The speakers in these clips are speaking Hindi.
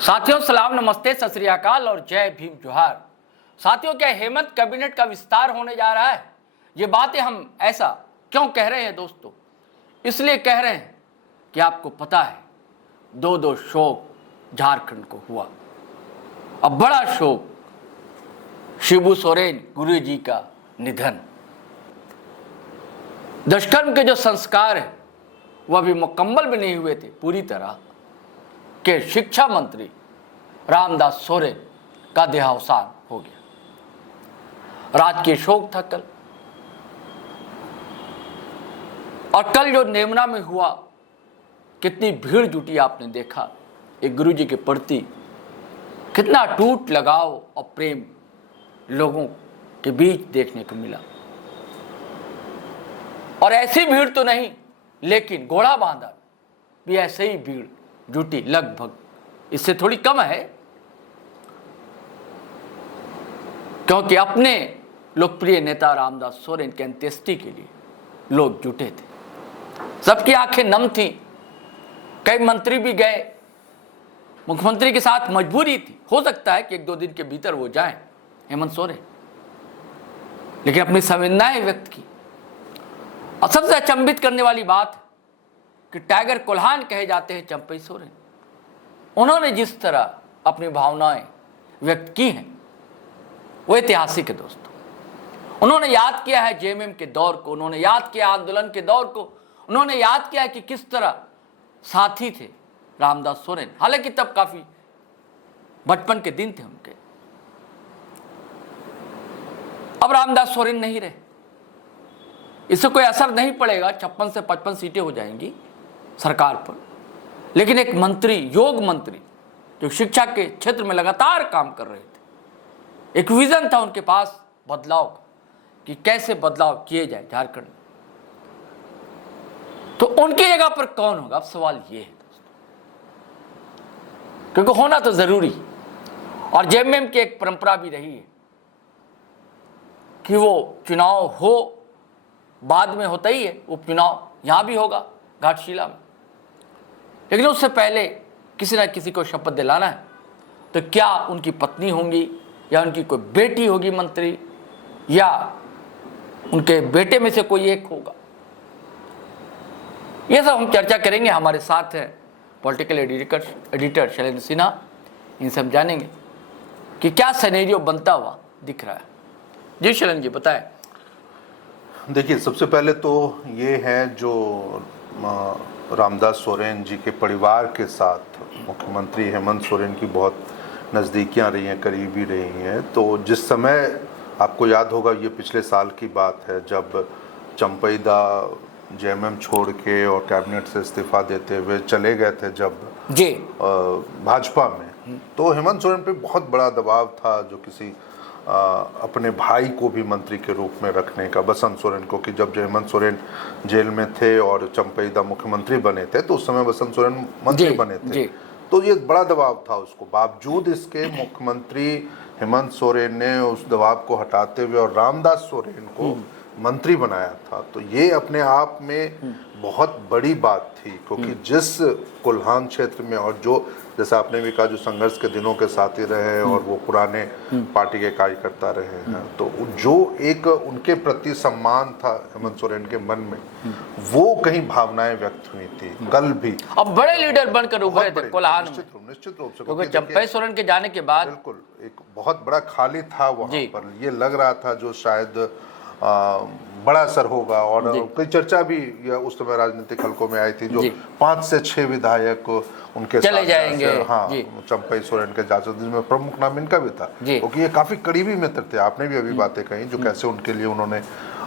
साथियों सलाम, नमस्ते, सत श्री अकाल और जय भीम जोहार। साथियों, क्या हेमंत कैबिनेट का विस्तार होने जा रहा है? ये बातें हम ऐसा क्यों कह रहे हैं दोस्तों? इसलिए कह रहे हैं कि आपको पता है दो शोक झारखंड को हुआ। अब बड़ा शोक, शिबू सोरेन गुरु जी का निधन। दुष्कर्म के जो संस्कार है वह अभी मुकम्मल भी नहीं हुए थे पूरी तरह के शिक्षा मंत्री रामदास सोरेन का देहावसान हो गया। राजकीय शोक था कल, और कल जो नेमना में हुआ कितनी भीड़ जुटी आपने देखा। एक गुरु जी के प्रति कितना टूट लगाव और प्रेम लोगों के बीच देखने को मिला। और ऐसी भीड़ तो नहीं, लेकिन घोड़ा बांधा भी ऐसे ही भीड़ जुटी, लगभग इससे थोड़ी कम है, क्योंकि अपने लोकप्रिय नेता रामदास सोरेन के अंत्येष्टि के लिए लोग जुटे थे। सबकी आंखें नम थी, कई मंत्री भी गए, मुख्यमंत्री के साथ मजबूरी थी। हो सकता है कि 1-2 दिन के भीतर वो जाएं हेमंत सोरेन, लेकिन अपनी संवेदनाएं व्यक्त की। और सबसे अचंभित करने वाली बात कि टाइगर कोल्हान कहे जाते हैं चंपई सोरेन, उन्होंने जिस तरह अपनी भावनाएं व्यक्त की हैं वो ऐतिहासिक है दोस्तों। उन्होंने याद किया है जेएमएम के दौर को, उन्होंने याद किया आंदोलन के दौर को, उन्होंने याद किया है कि किस तरह साथी थे रामदास सोरेन। हालांकि तब काफी बचपन के दिन थे उनके। अब रामदास सोरेन नहीं रहे, इससे कोई असर नहीं पड़ेगा। 56 से 55 सीटें हो जाएंगी सरकार पर, लेकिन एक मंत्री, योग मंत्री जो शिक्षा के क्षेत्र में लगातार काम कर रहे थे, एक विजन था उनके पास बदलाव का कि कैसे बदलाव किए जाए झारखंड में, तो उनकी जगह पर कौन होगा? अब सवाल ये है दोस्तों, क्योंकि होना तो जरूरी। और जेएमएम की एक परंपरा भी रही है कि वो चुनाव हो, बाद में होता ही है उपचुनाव, यहां भी होगा घाटशिला में, लेकिन उससे पहले किसी ना किसी को शपथ दिलाना है। तो क्या उनकी पत्नी होंगी, या उनकी कोई बेटी होगी मंत्री, या उनके बेटे में से कोई एक होगा? यह सब हम चर्चा करेंगे। हमारे साथ हैं पॉलिटिकल एडिटर शैलेंद्र सिन्हा, इनसे हम जानेंगे कि क्या सिनेरियो बनता हुआ दिख रहा है। जी शैलेंद्र जी बताएं। देखिए, सबसे पहले तो ये है जो रामदास सोरेन जी के परिवार के साथ मुख्यमंत्री हेमंत सोरेन की बहुत नज़दीकियां रही हैं, करीबी रही हैं। तो जिस समय, आपको याद होगा, ये पिछले साल की बात है जब चंपई दा जेएमएम छोड़ के और कैबिनेट से इस्तीफा देते हुए चले गए थे जब जी भाजपा में, तो हेमंत सोरेन पे बहुत बड़ा दबाव था जो किसी अपने भाई को भी मंत्री के रूप में रखने का, बसंत सोरेन को, कि जब हेमंत सोरेन जेल में थे और चंपई दा मुख्यमंत्री बने थे तो उस समय बसंत सोरेन मंत्री बने थे, तो ये बड़ा दबाव था उसको। बावजूद इसके मुख्यमंत्री हेमंत सोरेन ने उस दबाव को हटाते हुए और रामदास सोरेन को मंत्री बनाया था। तो ये अपने आप में बहुत बड़ी बात थी, क्योंकि जिस कोल्हान क्षेत्र में, और जो जैसा आपने भी कहा, जो संघर्ष के दिनों के साथी रहे और वो पुराने पार्टी के कार्यकर्ता रहे हैं, तो जो एक उनके प्रति सम्मान था हेमंत सोरेन के मन में, वो कहीं भावनाएं व्यक्त हुई थी कल भी। अब बड़े लीडर बनकर उभरे थे कोल्हान में, निश्चित रूप से, क्योंकि चंपई सोरेन के जाने के बाद बिल्कुल एक बहुत बड़ा खाली था वहां पर। ये लग रहा था जो शायद बड़ा असर होगा, और कोई चर्चा भी उस समय राजनीतिक हलकों में आई थी जो 5 से 6 विधायक उनके चले जाएंगे। हाँ, चंपई सोरेन के जांच, जिसमें प्रमुख नाम इनका भी था, क्योंकि ये काफी करीबी मित्र थे। आपने भी अभी बातें कही जो कैसे उनके लिए उन्होंने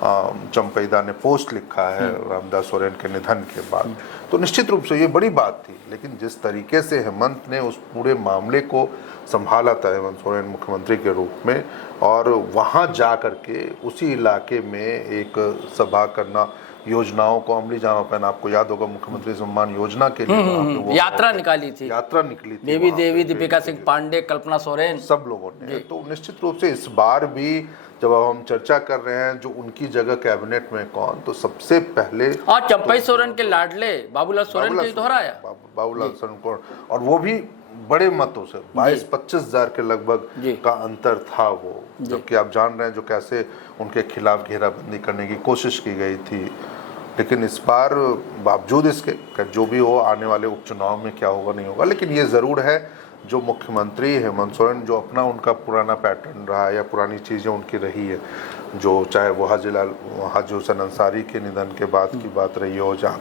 चंपई दा ने पोस्ट लिखा है रामदास सोरेन के निधन के बाद। तो निश्चित रूप से ये बड़ी बात थी, लेकिन जिस तरीके से हेमंत ने उस पूरे मामले को संभाला था, हेमंत सोरेन मुख्यमंत्री के रूप में, और वहाँ जा करके उसी इलाके में एक सभा करना, योजनाओं को अमली जामा पहना। आपको याद होगा मुख्यमंत्री सम्मान योजना के लिए यात्रा निकाली थी, देवी दीपिका सिंह पांडे, कल्पना सोरेन, सब लोगों ने। तो निश्चित रूप से इस बार भी जब हम चर्चा कर रहे हैं जो उनकी जगह कैबिनेट में कौन, तो सबसे पहले चंपई सोरेन के लाडले बाबूलाल सोरेन को दोहराया, बाबूलाल सोरेन को, और वो भी बड़े मतों से 22-25 हजार के लगभग जी। का अंतर था वो, जबकि आप जान रहे हैं जो कैसे उनके खिलाफ घेराबंदी करने की कोशिश की गई थी। लेकिन इस बार बावजूद इसके कि जो भी हो आने वाले उपचुनाव में क्या होगा नहीं होगा, लेकिन ये ज़रूर है जो मुख्यमंत्री हेमंत सोरेन जो अपना उनका पुराना पैटर्न रहा है या पुरानी चीज़ें उनकी रही है, जो चाहे वो हाजी हुसैन अंसारी के निधन के बाद की बात रही हो, जहाँ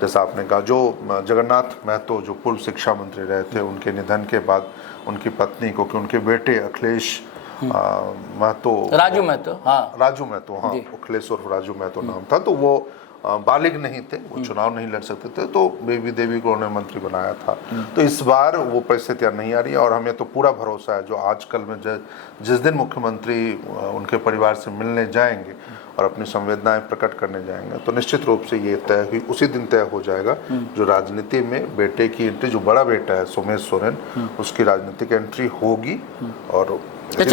जैसा आपने कहा जो जगन्नाथ महतो जो पूर्व शिक्षा मंत्री रहे थे उनके निधन के बाद उनकी पत्नी को, कि उनके बेटे अखिलेश महतो, राजू महतो, हाँ अखिलेश और राजू महतो नाम था, तो वो बालिग नहीं थे, वो चुनाव नहीं लड़ सकते थे, तो बेबी देवी को उन्होंने मंत्री बनाया था। तो इस बार वो परिस्थितियां नहीं आ रही है और हमें तो पूरा भरोसा है जो आजकल में जिस दिन मुख्यमंत्री उनके परिवार से मिलने जाएंगे और अपनी संवेदनाएं प्रकट करने जाएंगे, तो निश्चित रूप से ये तय हुई उसी दिन तय हो जाएगा जो राजनीति में बेटे की एंट्री, जो बड़ा बेटा है सोमेश सोरेन, उसकी राजनीतिक एंट्री होगी। और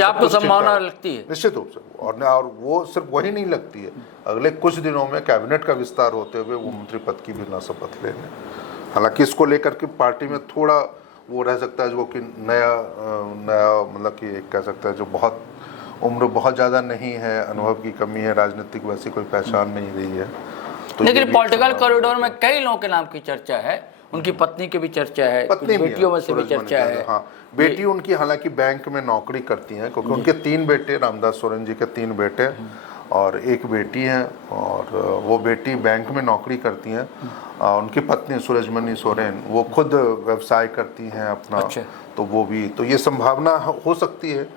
आपको संभावना लगती है निश्चित रूप से, और वो सिर्फ वही नहीं लगती है, अगले कुछ दिनों में कैबिनेट का विस्तार होते हुए वो मंत्री पद की भी ना शपथ लेंगे। हालांकि इसको लेकर के पार्टी में थोड़ा वो रह सकता है जो कि नया मतलब कि एक कह सकता है जो बहुत उम्र बहुत ज़्यादा नहीं है, अनुभव की कमी है, राजनीतिक वैसी कोई पहचान नहीं रही है। तो लेकिन पॉलिटिकल कॉरिडोर में कई लोगों के नाम की चर्चा है, उनकी पत्नी की भी चर्चा है, पत्नी बेटियों में से भी चर्चा है। हाँ, बेटी उनकी हालांकि बैंक में नौकरी करती हैं, क्योंकि उनके 3 बेटे, रामदास सोरेन जी के 3 बेटे और एक बेटी है, और वो बेटी बैंक में नौकरी करती हैं। उनकी पत्नी सूरजमणि सोरेन वो खुद व्यवसाय करती हैं अपना। अच्छा। तो वो भी, तो ये संभावना हो सकती है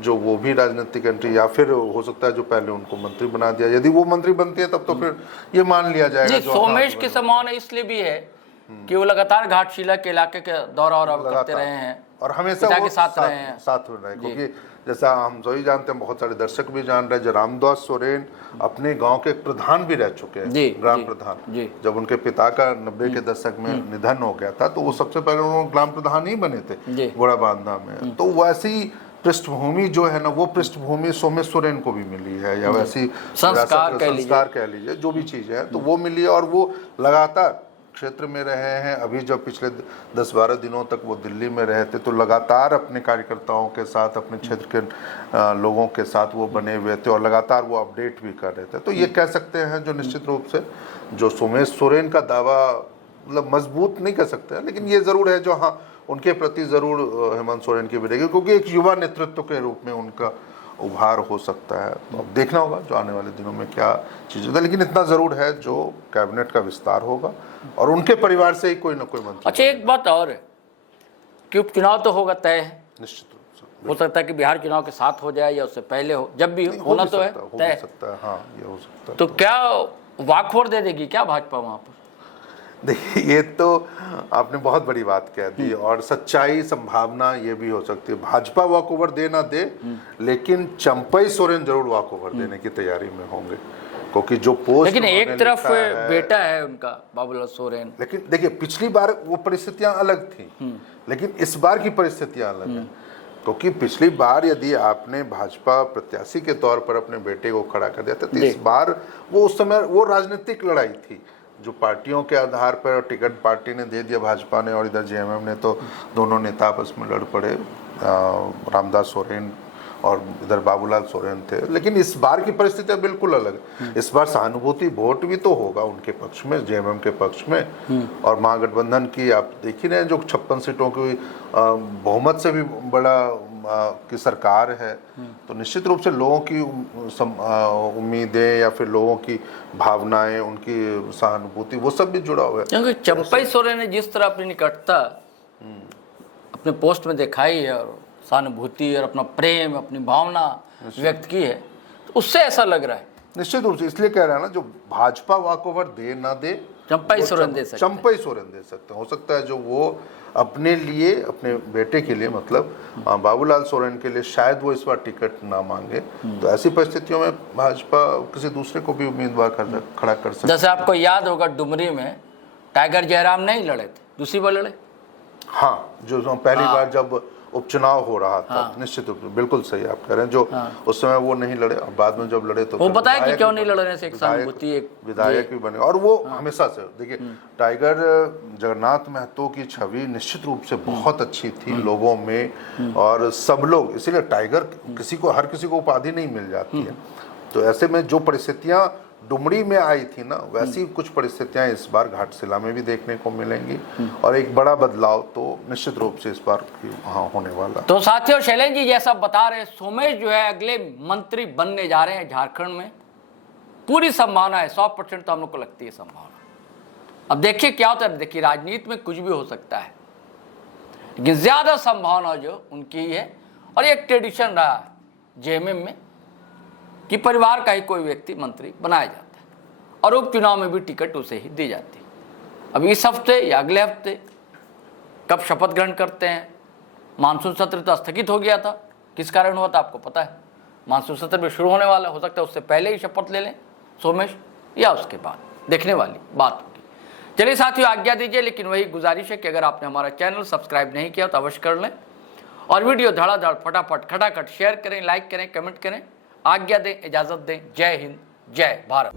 जो वो भी राजनीतिक एंट्री, या फिर हो सकता है जो पहले उनको मंत्री बना दिया, यदि वो मंत्री बनती है तब तो फिर ये मान लिया जाएगा। सोमेश की संभावना इसलिए भी है कि वो लगातार घाटशिला के इलाके के दौरा करते रहे हैं और हमेशा पिता वो के साथ रहे हैं, साथ में रहे, क्योंकि जैसा हम सभी जानते हैं, बहुत सारे दर्शक भी जान रहे हैं, जो रामदास सोरेन अपने गांव के एक प्रधान भी रह चुके हैं, ग्राम प्रधान। जब उनके पिता का 90 के दशक में निधन हो गया था तो वो सबसे पहले उन्होंने ग्राम प्रधान ही बने थे गोड़ा बांधा में। तो वैसी पृष्ठभूमि जो है ना, वो पृष्ठभूमि सोमेश सोरेन को भी मिली है, या वैसी संस्कार कह लीजिए, जो भी चीज़ है तो वो मिली है। और वो लगातार क्षेत्र में रहे हैं। अभी जब पिछले 10-12 दिनों तक वो दिल्ली में रहे थे तो लगातार अपने कार्यकर्ताओं के साथ, अपने क्षेत्र के लोगों के साथ वो बने हुए थे और लगातार वो अपडेट भी कर रहे थे। तो ये कह सकते हैं जो निश्चित रूप से जो सोमेश सोरेन का दावा मतलब मजबूत नहीं कह सकते हैं, लेकिन ये ज़रूर है जो हाँ उनके प्रति ज़रूर हेमंत सोरेन की भी रहेगी, क्योंकि एक युवा नेतृत्व के रूप में उनका उभार हो सकता है। तो अब देखना होगा जो आने वाले दिनों में क्या चीज़ होता है, लेकिन इतना ज़रूर है जो कैबिनेट का विस्तार होगा और उनके परिवार से ही कोई ना कोई मंत्री। अच्छा, एक बात और है कि उपचुनाव तो होगा तय है, निश्चित रूप से हो सकता है कि बिहार चुनाव के साथ हो जाए या उससे पहले हो, जब भी होना तो है तय सकता है। हाँ, ये हो सकता है। तो क्या वाकओवर दे देगी क्या भाजपा वहाँ पर? देखिए, ये तो आपने बहुत बड़ी बात कह दी और सच्चाई संभावना ये भी हो सकती है भाजपा वॉकओवर दे ना दे, लेकिन चंपई सोरेन जरूर वॉकओवर देने की तैयारी में होंगे, क्योंकि जो पोस्ट लेकिन एक तरफ बेटा है उनका बाबूलाल सोरेन। लेकिन देखिए, पिछली बार वो परिस्थितियां अलग थी, लेकिन इस बार की परिस्थितियां अलग हैं, क्योंकि पिछली बार यदि आपने भाजपा प्रत्याशी के तौर पर अपने बेटे को खड़ा कर दिया था, तो इस बार वो उस समय वो राजनीतिक लड़ाई थी जो पार्टियों के आधार पर टिकट पार्टी ने दे दिया भाजपा ने, और इधर जेएमएम ने, तो दोनों नेता आपस में लड़ पड़े, रामदास सोरेन और इधर बाबूलाल सोरेन थे। लेकिन इस बार की परिस्थितियां बिल्कुल अलग है। इस बार सहानुभूति वोट भी तो होगा उनके पक्ष में, जेएमएम के पक्ष में, और महागठबंधन की आप देख ही रहे हैं जो 56 सीटों की बहुमत से भी बड़ा की सरकार है। तो निश्चित रूप से लोगों की उम्मीदें या फिर लोगों की भावनाएं, उनकी सहानुभूति, वो सब भी जुड़ा हुआ है। क्योंकि चंपई सोरेन ने जिस तरह अपनी निकटता अपने पोस्ट में दिखाई है और सहानुभूति और अपना प्रेम, अपनी भावना व्यक्त की है, तो उससे ऐसा लग रहा है। निश्चित रूप से इसलिए कह रहा है ना, जो भाजपा वॉकओवर दे ना दे, चंपई सोरेन दे सकते हैं। चंपई सोरेन दे सकते हैं। हो सकता है जो वो अपने लिए, अपने बेटे के लिए, मतलब बाबूलाल सोरेन के लिए शायद वो इस बार टिकट ना मांगे, तो ऐसी परिस्थितियों में भाजपा किसी दूसरे को भी उम्मीदवार खड़ा कर सकती है। जैसे आपको याद होगा डुमरी में टाइगर जयराम नहीं लड़े थे, दूसरी बार लड़े, हाँ, जो पहली हाँ। बार जब उपचुनाव हो रहा था, हाँ। निश्चित रूप से बिल्कुल सही आप कह रहे हैं, जो उस समय वो नहीं लड़े और बाद में जब लड़े तो वो फिर बताया कि विधायक क्यों भी नहीं बने। लड़ने से एक सहानुभूति, एक विधायक भी बने और वो हमेशा से देखिए टाइगर जगन्नाथ महतो की छवि निश्चित रूप से बहुत अच्छी थी लोगों में, और सब लोग, इसीलिए टाइगर किसी को, हर किसी को उपाधि नहीं मिल जाती है। तो ऐसे में जो परिस्थितियां डुमरी में आई थी ना, वैसी कुछ परिस्थितियां इस बार घाटशिला में भी देखने को मिलेंगी, और एक बड़ा बदलाव तो निश्चित रूप से इस बार वहाँ होने वाला। तो साथियों, शैलेंद्र जी जैसा बता रहे, सोमेश जो है अगले मंत्री बनने जा रहे हैं झारखंड में। पूरी संभावना है, 100% तो हम लोग को लगती है संभावना। अब देखिए क्या होता है, देखिए राजनीति में कुछ भी हो सकता है, लेकिन ज्यादा संभावना जो उनकी है, और एक ट्रेडिशन रहा है जेएमएम में कि परिवार का ही कोई व्यक्ति मंत्री बनाया जाता है, और उपचुनाव में भी टिकट उसे ही दी जाती है। अब इस हफ्ते या अगले हफ्ते कब शपथ ग्रहण करते हैं? मानसून सत्र तो स्थगित हो गया था, किस कारण हुआ था आपको पता है? मानसून सत्र भी शुरू होने वाला, हो सकता है उससे पहले ही शपथ ले लें सोमेश, या उसके बाद, देखने वाली बात होगी। चलिए साथियों, आज्ञा दीजिए, लेकिन वही गुजारिश है कि अगर आपने हमारा चैनल सब्सक्राइब नहीं किया तो अवश्य कर लें, और वीडियो धड़ाधड़ फटाफट खटाखट शेयर करें, लाइक करें, कमेंट करें। आज्ञा दें, इजाजत दें। जय हिंद, जय भारत।